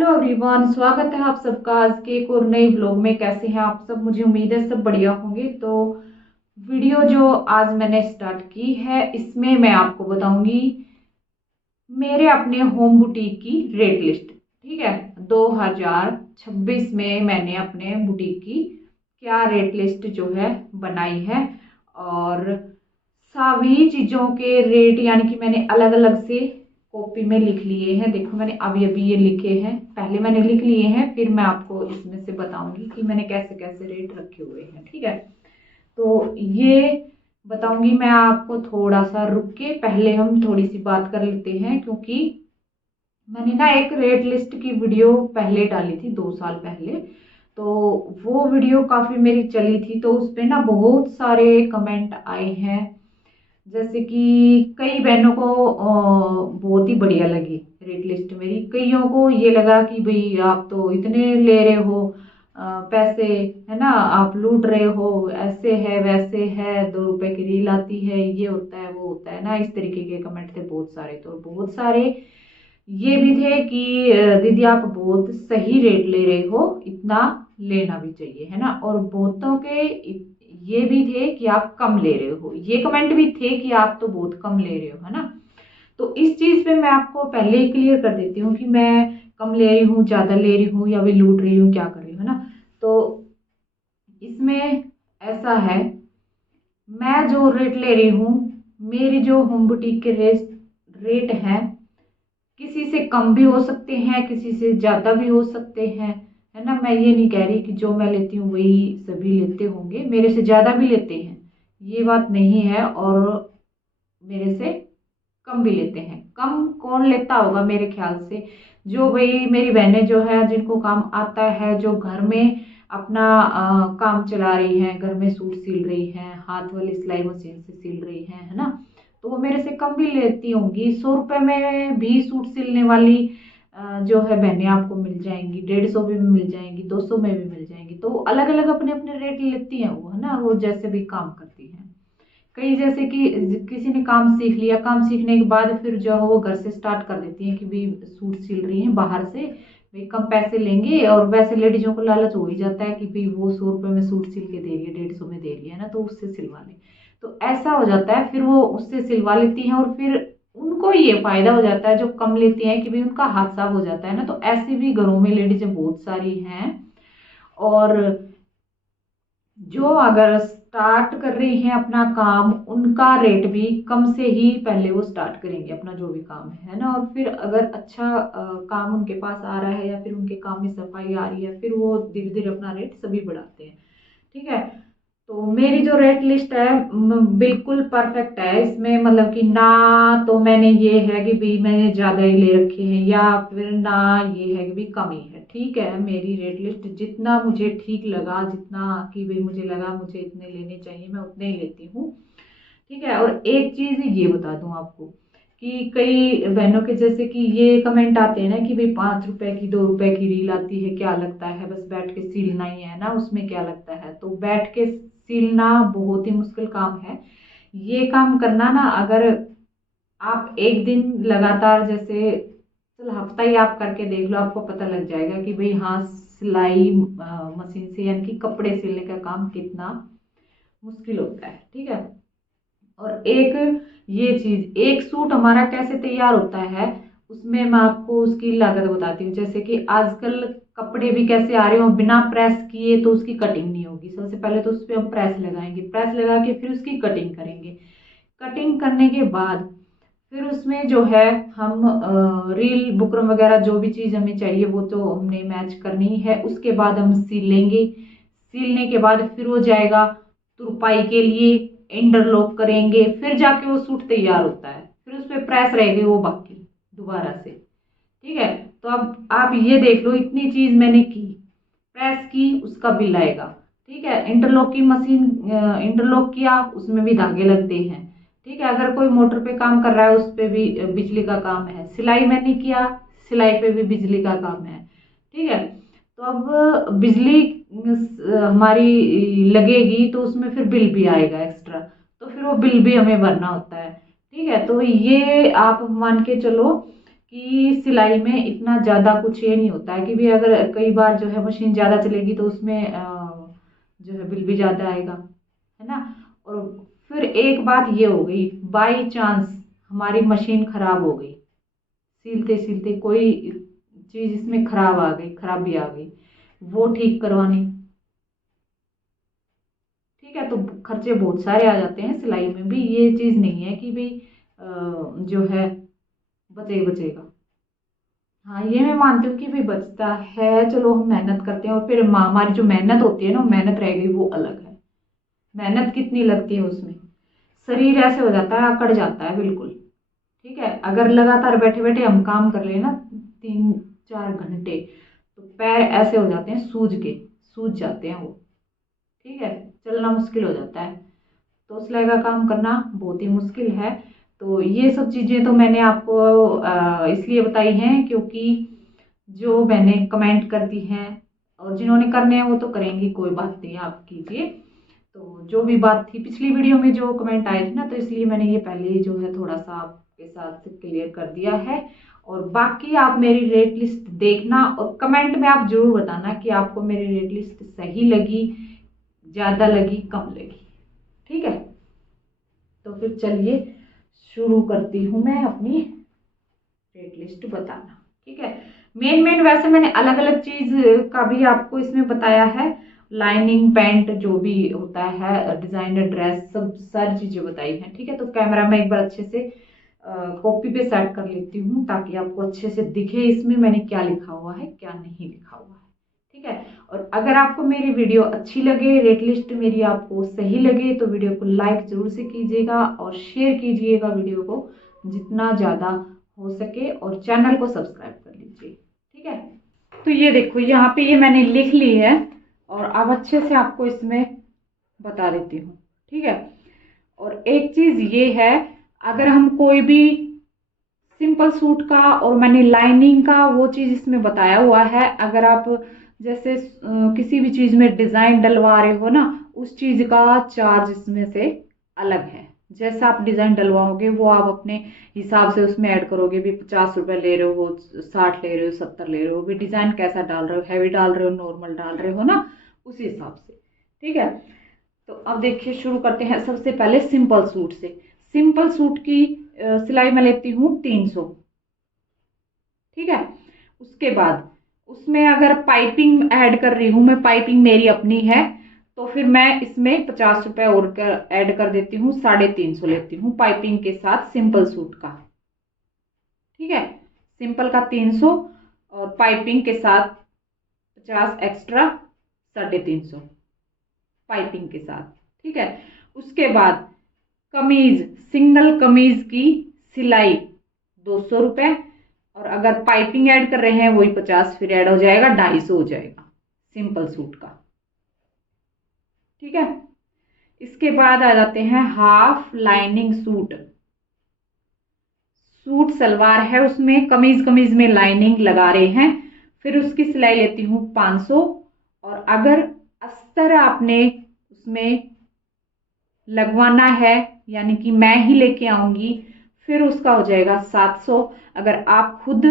Hello everyone, स्वागत है आप सबका आज के एक और नए ब्लॉग में। कैसे हैं आप सब? मुझे उम्मीद है सब बढ़िया होंगे। तो वीडियो जो आज मैंने स्टार्ट की है, इसमें मैं आपको बताऊंगी मेरे अपने होम बुटीक की रेट लिस्ट। ठीक है, 2026 में मैंने अपने बुटीक की क्या रेट लिस्ट जो है बनाई है, और सभी चीज़ों के रेट यानी कि मैंने अलग अलग से कॉपी में लिख लिए हैं। देखो, मैंने अभी अभी ये लिखे हैं, पहले मैंने लिख लिए हैं, फिर मैं आपको इसमें से बताऊंगी कि मैंने कैसे कैसे रेट रखे हुए हैं। ठीक है, तो ये बताऊंगी मैं आपको। थोड़ा सा रुक के पहले हम थोड़ी सी बात कर लेते हैं, क्योंकि मैंने ना एक रेट लिस्ट की वीडियो पहले डाली थी 2 साल पहले। तो वो वीडियो काफ़ी मेरी चली थी, तो उस पे ना बहुत सारे कमेंट आए हैं। जैसे कि कई बहनों को बहुत ही बढ़िया लगी रेट लिस्ट मेरी, कईयों को ये लगा कि भाई आप तो इतने ले रहे हो पैसे, है ना, आप लूट रहे हो, ऐसे है वैसे है, 2 रुपए की रील आती है, ये होता है वो होता है ना। इस तरीके के कमेंट थे बहुत सारे। तो बहुत सारे ये भी थे कि दीदी आप बहुत सही रेट ले रहे हो, इतना लेना भी चाहिए, है ना। और बहुतों के ये भी थे कि आप कम ले रहे हो, ये कमेंट भी थे कि आप तो बहुत कम ले रहे हो, है ना। तो इस चीज पे मैं आपको पहले ही क्लियर कर देती हूँ कि मैं कम ले रही हूँ, ज्यादा ले रही हूँ, या भी लूट रही हूँ, क्या कर रही हूँ, है ना। तो इसमें ऐसा है, मैं जो रेट ले रही हूँ, मेरी जो होम बुटीक के रेट हैं, किसी से कम भी हो सकते हैं, किसी से ज्यादा भी हो सकते हैं, है ना। मैं ये नहीं कह रही कि जो मैं लेती हूँ वही सभी लेते होंगे, मेरे से ज्यादा भी लेते हैं, ये बात नहीं है, और मेरे से कम भी लेते हैं। कम कौन लेता होगा मेरे ख्याल से, जो भाई मेरी बहनें जो है, जिनको काम आता है, जो घर में अपना काम चला रही हैं, घर में सूट सिल रही हैं, हाथ वाली सिलाई मशीन से सिल रही हैं, है ना। तो वो मेरे से कम भी लेती होंगी। 100 रुपए में भी सूट सिलने वाली जो है बहनें आपको मिल जाएंगी, 150 में भी मिल जाएंगी, 200 में भी मिल जाएंगी। तो अलग अलग अपने अपने रेट लेती हैं वो, है ना, वो जैसे भी काम करती हैं। कई जैसे कि किसी ने काम सीख लिया, काम सीखने के बाद फिर जो है वो घर से स्टार्ट कर देती हैं कि भाई सूट सिल रही हैं बाहर से, भाई कम पैसे लेंगे। और वैसे लेडीजों को लालच हो ही जाता है कि भाई वो 100 रुपए में सूट सिल के दे रही है, 150 में दे रही है ना, तो उससे सिलवा ले। तो ऐसा हो जाता है, फिर वो उससे सिलवा लेती हैं, और फिर उनको ये फायदा हो जाता है जो कम लेती हैं कि भाई उनका हाथ साफ हो जाता है ना। तो ऐसे भी घरों में लेडीजें बहुत सारी हैं। और जो अगर स्टार्ट कर रही हैं अपना काम, उनका रेट भी कम से ही पहले वो स्टार्ट करेंगे अपना जो भी काम है ना। और फिर अगर अच्छा काम उनके पास आ रहा है, या फिर उनके काम में सफाई आ रही है, फिर वो धीरे धीरे अपना रेट सभी बढ़ाते हैं। ठीक है, तो मेरी जो रेट लिस्ट है बिल्कुल परफेक्ट है। इसमें मतलब कि ना तो मैंने ये है कि भाई मैंने ज्यादा ही ले रखे हैं, या फिर ना ये है कि भाई कम ही है। ठीक है, मेरी रेट लिस्ट जितना मुझे ठीक लगा, जितना कि भाई मुझे लगा मुझे इतने लेने चाहिए, मैं उतने ही लेती हूँ। ठीक है, और एक चीज ये बता दूं आपको कि कई बहनों के जैसे कि ये कमेंट आते हैं ना कि भाई 5 रुपए की 2 रुपए की रील आती है, क्या लगता है, बस बैठ के सिलना ही है ना, उसमें क्या लगता है। तो बैठ के सिलना बहुत ही मुश्किल काम है। ये काम करना ना, अगर आप एक दिन लगातार, जैसे चल हफ्ता ही आप करके देख लो, आपको पता लग जाएगा कि भाई हाँ, सिलाई मशीन से यानी कि कपड़े सिलने का काम कितना मुश्किल होता है। ठीक है, और एक ये चीज, एक सूट हमारा कैसे तैयार होता है, उसमें मैं आपको उसकी लागत बताती हूँ। जैसे कि आजकल कपड़े भी कैसे आ रहे हो, बिना प्रेस किए तो उसकी कटिंग नहीं होगी। सबसे पहले तो उस पर हम प्रेस लगाएंगे, प्रेस लगा के फिर उसकी कटिंग करेंगे। कटिंग करने के बाद फिर उसमें जो है हम रील बुकरम वगैरह जो भी चीज हमें चाहिए वो तो हमने मैच करनी है। उसके बाद हम सिलेंगे, सिलने के बाद फिर वो जाएगा तुरपाई के लिए, इंटरलॉक करेंगे, फिर जाके वो सूट तैयार होता है। फिर उस पर प्रेस रहेगी वो बाकी दोबारा से। ठीक है, तो अब आप ये देख लो, इतनी चीज मैंने की, प्रेस की, उसका बिल आएगा। ठीक है, इंटरलॉक की मशीन, इंटरलॉक किया, उसमें भी धागे लगते हैं। ठीक है, अगर कोई मोटर पे काम कर रहा है उस पे भी बिजली का काम है। सिलाई मैंने किया, सिलाई पे भी बिजली का काम है। ठीक है, तो अब बिजली हमारी लगेगी तो उसमें फिर बिल भी आएगा एक्स्ट्रा, तो फिर वो बिल भी हमें भरना होता है। ठीक है, तो ये आप मान के चलो कि सिलाई में इतना ज़्यादा कुछ ये नहीं होता है कि भी अगर कई बार जो है मशीन ज़्यादा चलेगी तो उसमें जो है बिल भी ज़्यादा आएगा, है ना। और फिर एक बात ये हो गई, बाई चांस हमारी मशीन खराब हो गई, सिलते सिलते कोई चीज़ इसमें खराब आ गई, खराबी आ गई, वो ठीक करवानी, ठीक है। तो खर्चे बहुत सारे आ जाते हैं सिलाई में भी। ये चीज़ नहीं है कि भाई जो है बचेगा। हाँ, ये मैं मानती हूँ कि भाई बचता है, चलो हम मेहनत करते हैं और फिर हमारी जो मेहनत होती है ना, मेहनत रह गई वो अलग है। मेहनत कितनी लगती है उसमें, शरीर ऐसे हो जाता है, अकड़ जाता है बिल्कुल, ठीक है। अगर लगातार बैठे बैठे हम काम कर ले ना 3-4 घंटे, तो पैर ऐसे हो जाते हैं, सूज जाते हैं वो, ठीक है। चलना मुश्किल हो जाता है, तो सिलाई का काम करना बहुत ही मुश्किल है। तो ये सब चीज़ें तो मैंने आपको इसलिए बताई हैं क्योंकि जो मैंने कमेंट कर दी हैं, और जिन्होंने करने हैं वो तो करेंगी, कोई बात नहीं, आप कीजिए। तो जो भी बात थी पिछली वीडियो में जो कमेंट आए थे ना, तो इसलिए मैंने ये पहले ही जो है थोड़ा सा आपके साथ क्लियर कर दिया है। और बाकी आप मेरी रेट लिस्ट देखना और कमेंट में आप जरूर बताना कि आपको मेरी रेट लिस्ट सही लगी, ज़्यादा लगी, कम लगी, ठीक है। तो फिर चलिए शुरू करती हूँ मैं अपनी रेट लिस्ट बताना, ठीक है। मेन वैसे मैंने अलग अलग चीज का भी आपको इसमें बताया है, लाइनिंग, पैंट, जो भी होता है, डिजाइनर ड्रेस, सब सारी चीजें बताई हैं, ठीक है। तो कैमरा में एक बार अच्छे से कॉपी पे सेट कर लेती हूँ ताकि आपको अच्छे से दिखे इसमें मैंने क्या लिखा हुआ है, क्या नहीं लिखा हुआ है, ठीक है। और अगर आपको मेरी वीडियो अच्छी लगे, रेट लिस्ट मेरी आपको सही लगे, तो वीडियो को लाइक जरूर से कीजिएगा और शेयर कीजिएगा वीडियो को जितना ज़्यादा हो सके, और चैनल को सब्सक्राइब कर लीजिए, ठीक है। तो ये देखो यहाँ पे ये मैंने लिख ली है और अब अच्छे से आपको इसमें बता देती हूँ, ठीक है। और एक चीज ये है, अगर हम कोई भी सिंपल सूट का, और मैंने लाइनिंग का वो चीज इसमें बताया हुआ है, अगर आप जैसे किसी भी चीज में डिजाइन डलवा रहे हो ना, उस चीज का चार्ज इसमें से अलग है। जैसा आप डिजाइन डलवाओगे वो आप अपने हिसाब से उसमें ऐड करोगे, भी 50 रुपए ले रहे हो, 60 ले रहे हो, 70 ले रहे हो, भी डिजाइन कैसा डाल रहे हो, हैवी डाल रहे हो, नॉर्मल डाल रहे हो ना, उसी हिसाब से, ठीक है। तो अब देखिए शुरू करते हैं सबसे पहले सिंपल सूट से। सिंपल सूट की सिलाई मैं लेती हूँ 300, ठीक है। उसके बाद उसमें अगर पाइपिंग ऐड कर रही हूँ मैं, पाइपिंग मेरी अपनी है, तो फिर मैं इसमें 50 रुपए और ऐड कर देती हूँ, 350 लेती हूँ पाइपिंग के साथ सिंपल सूट का, ठीक है। सिंपल का 300 और पाइपिंग के साथ 50 एक्स्ट्रा, 350 पाइपिंग के साथ, ठीक है। उसके बाद कमीज, सिंगल कमीज की सिलाई 200 रुपए, और अगर पाइपिंग ऐड कर रहे हैं वही 50 फिर ऐड हो जाएगा, 250 हो जाएगा सिंपल सूट का, ठीक है। इसके बाद आ जाते हैं half lining suit. Suit salwar है, उसमें कमीज में लाइनिंग लगा रहे हैं, फिर उसकी सिलाई लेती हूँ 500, और अगर अस्तर आपने उसमें लगवाना है, यानी कि मैं ही लेके आऊंगी, फिर उसका हो जाएगा 700। अगर आप खुद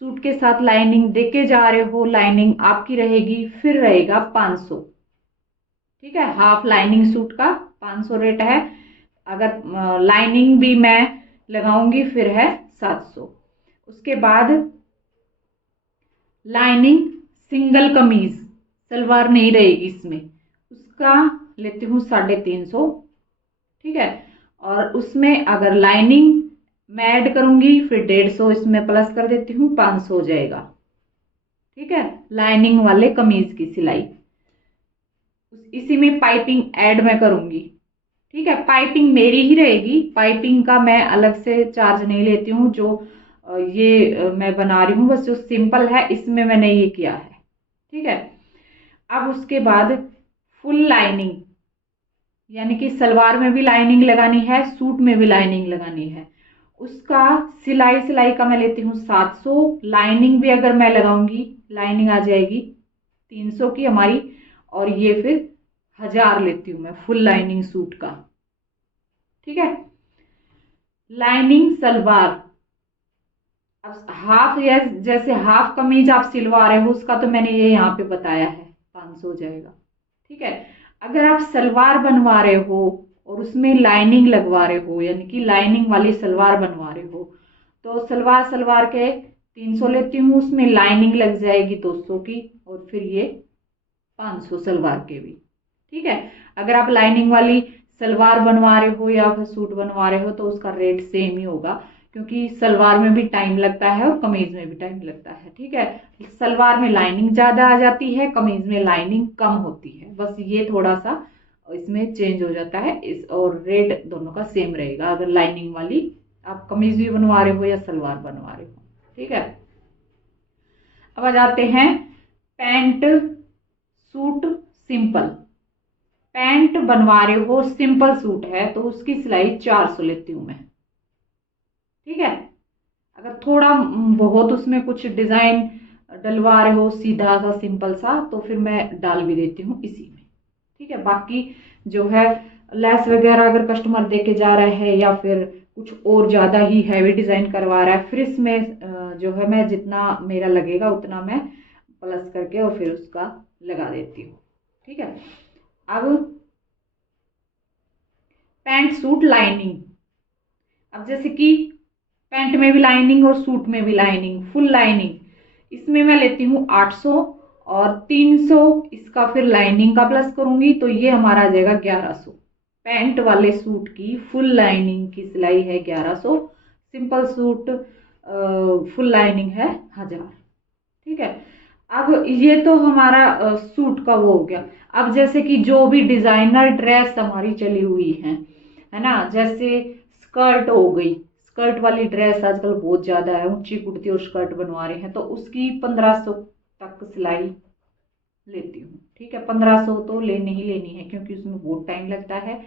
सूट के साथ लाइनिंग देके जा रहे हो, लाइनिंग आपकी रहेगी, फिर रहेगा 500, ठीक है। हाफ लाइनिंग सूट का 500 रेट है, अगर लाइनिंग भी मैं लगाऊंगी फिर है 700। उसके बाद लाइनिंग सिंगल कमीज, सलवार नहीं रहेगी इसमें, उसका लेती हूँ 350, ठीक है। और उसमें अगर लाइनिंग मैं ऐड करूंगी फिर 150 इसमें प्लस कर देती हूँ, 500 हो जाएगा, ठीक है। लाइनिंग वाले कमीज की सिलाई, इसी में पाइपिंग ऐड मैं करूंगी, ठीक है। पाइपिंग मेरी ही रहेगी, पाइपिंग का मैं अलग से चार्ज नहीं लेती हूँ, जो ये मैं बना रही हूँ बस जो सिंपल है इसमें मैंने ये किया है, ठीक है। अब उसके बाद फुल लाइनिंग, यानी कि सलवार में भी लाइनिंग लगानी है, सूट में भी लाइनिंग लगानी है, उसका सिलाई का मैं लेती हूँ 700। लाइनिंग भी अगर मैं लगाऊंगी, लाइनिंग आ जाएगी 300 की हमारी, और ये फिर 1000 लेती हूँ मैं फुल लाइनिंग सूट का, ठीक है। लाइनिंग सलवार अब हाफ, या जैसे हाफ कमीज आप सिलवा रहे हो उसका तो मैंने ये यहाँ पे बताया है 500 हो जाएगा। ठीक है। अगर आप सलवार बनवा रहे हो और उसमें लाइनिंग लगवा रहे हो, यानी कि लाइनिंग वाली सलवार बनवा रहे हो, तो सलवार सलवार के 300 लेती हूँ, उसमें लाइनिंग लग जाएगी 200 की, और फिर ये 500 सलवार के भी। ठीक है। अगर आप लाइनिंग वाली सलवार बनवा रहे हो या फिर सूट बनवा रहे हो तो उसका रेट सेम ही होगा, क्योंकि सलवार में भी टाइम लगता है और कमीज में भी टाइम लगता है। ठीक है। सलवार में लाइनिंग ज्यादा आ जाती है, कमीज में लाइनिंग कम होती है, बस ये थोड़ा सा इसमें चेंज हो जाता है। इस और रेट दोनों का सेम रहेगा अगर लाइनिंग वाली आप कमीज भी बनवा रहे हो या सलवार बनवा रहे हो। ठीक है। अब आ जाते हैं पैंट सूट सिंपल। पैंट बनवा रहे हो, सिंपल सूट है तो उसकी सिलाई 400 लेती हूं मैं। ठीक है। अगर थोड़ा बहुत उसमें कुछ डिजाइन डलवा रहे हो, सीधा सा सिंपल सा, तो फिर मैं डाल भी देती हूँ इसी में। ठीक है। बाकी जो है लेस वगैरह अगर कस्टमर दे के जा रहे हैं या फिर कुछ और ज्यादा ही हैवी डिजाइन करवा रहा है, फिर इसमें जो है मैं जितना मेरा लगेगा उतना मैं प्लस करके और फिर उसका लगा देती हूँ। ठीक है। अब पैंट सूट लाइनिंग। अब जैसे कि पैंट में भी लाइनिंग और सूट में भी लाइनिंग, फुल लाइनिंग, इसमें मैं लेती हूँ 800 और 300 इसका फिर लाइनिंग का प्लस करूंगी तो ये हमारा आ जाएगा 1100। पैंट वाले सूट की फुल लाइनिंग की सिलाई है 1100, सिंपल सूट फुल लाइनिंग है 1000। ठीक है। अब ये तो हमारा सूट का वो हो गया। अब जैसे कि जो भी डिजाइनर ड्रेस हमारी चली हुई है ना, जैसे स्कर्ट हो गई, स्कर्ट वाली ड्रेस आजकल बहुत ज्यादा है, ऊंची कुर्ती और स्कर्ट बनवा रहे हैं तो उसकी 1500 तक सिलाई लेती हूँ। ठीक है। 1500 तो लेनी ही लेनी है क्योंकि उसमें बहुत टाइम लगता है,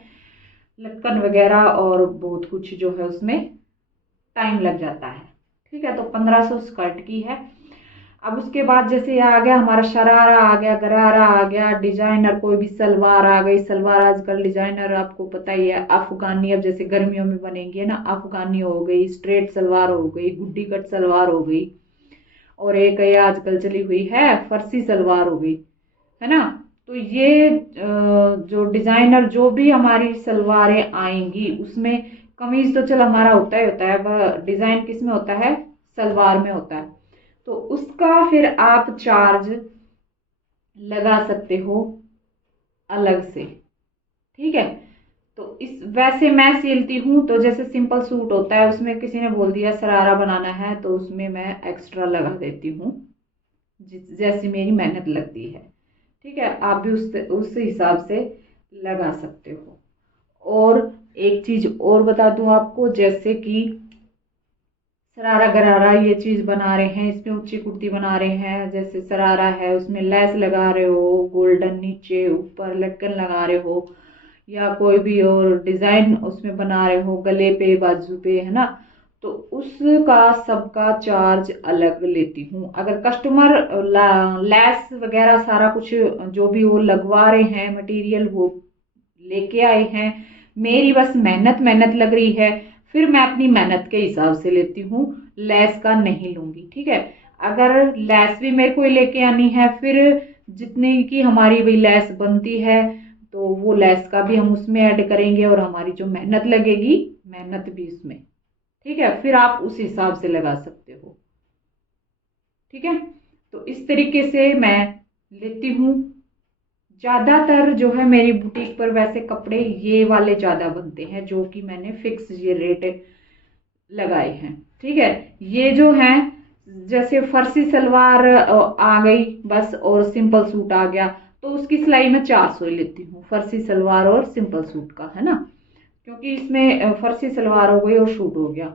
लटकन वगैरह और बहुत कुछ जो है उसमें टाइम लग जाता है। ठीक है। तो 1500 स्कर्ट की है। अब उसके बाद जैसे आ गया हमारा शरारा, आ गया गरारा, आ गया डिजाइनर, कोई भी सलवार आ गई। सलवार आजकल डिजाइनर आपको पता ही है, अफगानी, अब जैसे गर्मियों में बनेंगी है ना, अफगानी हो गई, स्ट्रेट सलवार हो गई, गुड्डी कट सलवार हो गई, और एक ये आजकल चली हुई है फर्सी सलवार हो गई, है ना। तो ये जो डिजाइनर जो भी हमारी सलवारें आएंगी उसमें कमीज तो चल हमारा होता ही होता है, डिजाइन किस में होता है, सलवार में होता है, तो उसका फिर आप चार्ज लगा सकते हो अलग से। ठीक है। तो इस वैसे मैं सिलती हूँ तो जैसे सिंपल सूट होता है उसमें किसी ने बोल दिया शरारा बनाना है तो उसमें मैं एक्स्ट्रा लगा देती हूँ जैसी मेरी मेहनत लगती है। ठीक है। आप भी उस हिसाब से लगा सकते हो। और एक चीज और बता दूं आपको, जैसे कि शरारा गरारा ये चीज बना रहे हैं, इसमें ऊंची कुर्ती बना रहे हैं, जैसे शरारा है उसमें लेस लगा रहे हो, गोल्डन नीचे ऊपर लटकन लगा रहे हो, या कोई भी और डिजाइन उसमें बना रहे हो गले पे बाजू पे, है ना, तो उसका सबका चार्ज अलग लेती हूँ। अगर कस्टमर लेस वगैरह सारा कुछ जो भी वो लगवा रहे हैं मटेरियल वो लेके आए हैं, मेरी बस मेहनत मेहनत लग रही है, फिर मैं अपनी मेहनत के हिसाब से लेती हूँ, लेस का नहीं लूंगी। ठीक है। अगर लेस भी मेरे को लेके आनी है, फिर जितनी की हमारी भी लेस बनती है तो वो लेस का भी हम उसमें ऐड करेंगे और हमारी जो मेहनत लगेगी मेहनत भी उसमें। ठीक है। फिर आप उस हिसाब से लगा सकते हो। ठीक है। तो इस तरीके से मैं लेती हूँ। ज्यादातर जो है मेरी बुटीक पर वैसे कपड़े ये वाले ज्यादा बनते हैं जो कि मैंने फिक्स ये रेट लगाए हैं। ठीक है। ये जो है जैसे फर्सी सलवार आ गई बस और सिंपल सूट आ गया तो उसकी सिलाई मैं 400 ही लेती हूँ, फर्सी सलवार और सिंपल सूट का, है ना, क्योंकि इसमें फर्सी सलवार हो गई और सूट हो गया।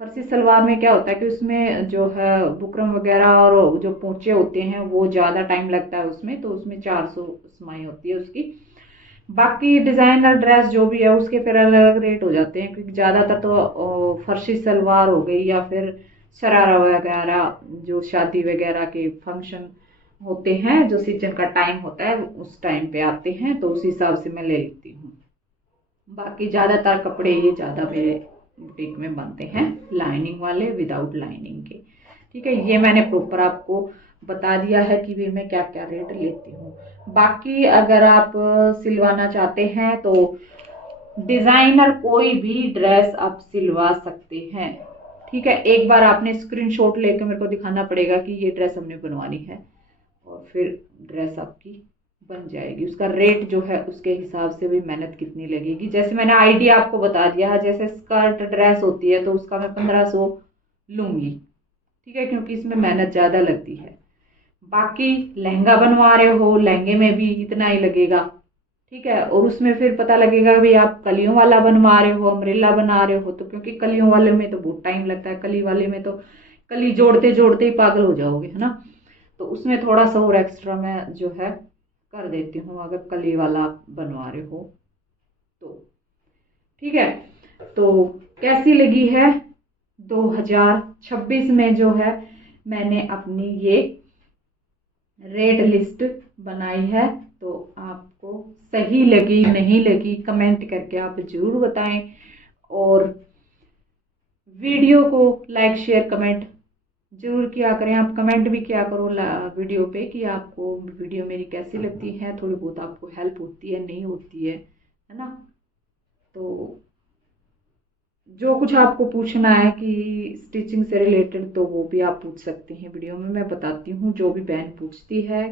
फर्सी सलवार में क्या होता है कि उसमें जो है बुकरम वगैरह और जो पोंचे होते हैं वो ज्यादा टाइम लगता है उसमें, तो उसमें 400 सिलाई होती है उसकी। बाकी डिजाइनर ड्रेस जो भी है उसके फिर अलग अलग रेट हो जाते हैं, क्योंकि ज्यादातर तो फर्शी सलवार हो गई या फिर शरारा वगैरह जो शादी वगैरह के फंक्शन होते हैं, जो सीजन का टाइम होता है उस टाइम पे आते हैं, तो उस हिसाब से मैं ले लेती हूँ। बाकी ज्यादातर कपड़े ये ज्यादा मेरे बुटीक में बनते हैं, लाइनिंग वाले, विदाउट लाइनिंग के। ठीक है, ये मैंने प्रॉपर आपको बता दिया है कि भी मैं क्या क्या रेट लेती हूँ। बाकी अगर आप सिलवाना चाहते हैं तो डिजाइनर कोई भी ड्रेस आप सिलवा सकते हैं। ठीक है, एक बार आपने स्क्रीनशॉट लेकर मेरे को दिखाना पड़ेगा कि ये ड्रेस हमने बनवानी है, और फिर ड्रेस आपकी बन जाएगी। उसका रेट जो है उसके हिसाब से भी मेहनत कितनी लगेगी, जैसे मैंने आइडिया आपको बता दिया है। जैसे स्कर्ट ड्रेस होती है तो उसका मैं 1500 लूंगी। ठीक है, क्योंकि इसमें मेहनत ज्यादा लगती है। बाकी लहंगा बनवा रहे हो, लहंगे में भी इतना ही लगेगा। ठीक है, और उसमें फिर पता लगेगा भाई आप कलियों वाला बनवा रहे हो, अम्ब्रेला बना रहे हो, तो क्योंकि कलियों वाले में तो बहुत टाइम लगता है, कली वाले में तो कली जोड़ते जोड़ते ही पागल हो जाओगे, है ना। तो उसमें थोड़ा सा और एक्स्ट्रा मैं जो है कर देती हूँ अगर कली वाला आप बनवा रहे हो तो। ठीक है, तो कैसी लगी है 2026 में जो है मैंने अपनी ये रेट लिस्ट बनाई है। तो आपको सही लगी नहीं लगी कमेंट करके आप जरूर बताएं, और वीडियो को लाइक शेयर कमेंट जरूर किया करें। आप कमेंट भी किया करो वीडियो पे कि आपको वीडियो मेरी कैसी लगती है, थोड़ी बहुत आपको हेल्प होती है नहीं होती है ना। तो जो कुछ आपको पूछना है कि स्टिचिंग से रिलेटेड तो वो भी आप पूछ सकते हैं वीडियो में, मैं बताती हूँ। जो भी बहन पूछती है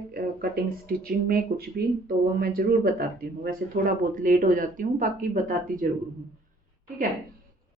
कटिंग स्टिचिंग में कुछ भी, तो वो मैं ज़रूर बताती हूँ। वैसे थोड़ा बहुत लेट हो जाती हूँ, बाकी बताती ज़रूर हूँ। ठीक है,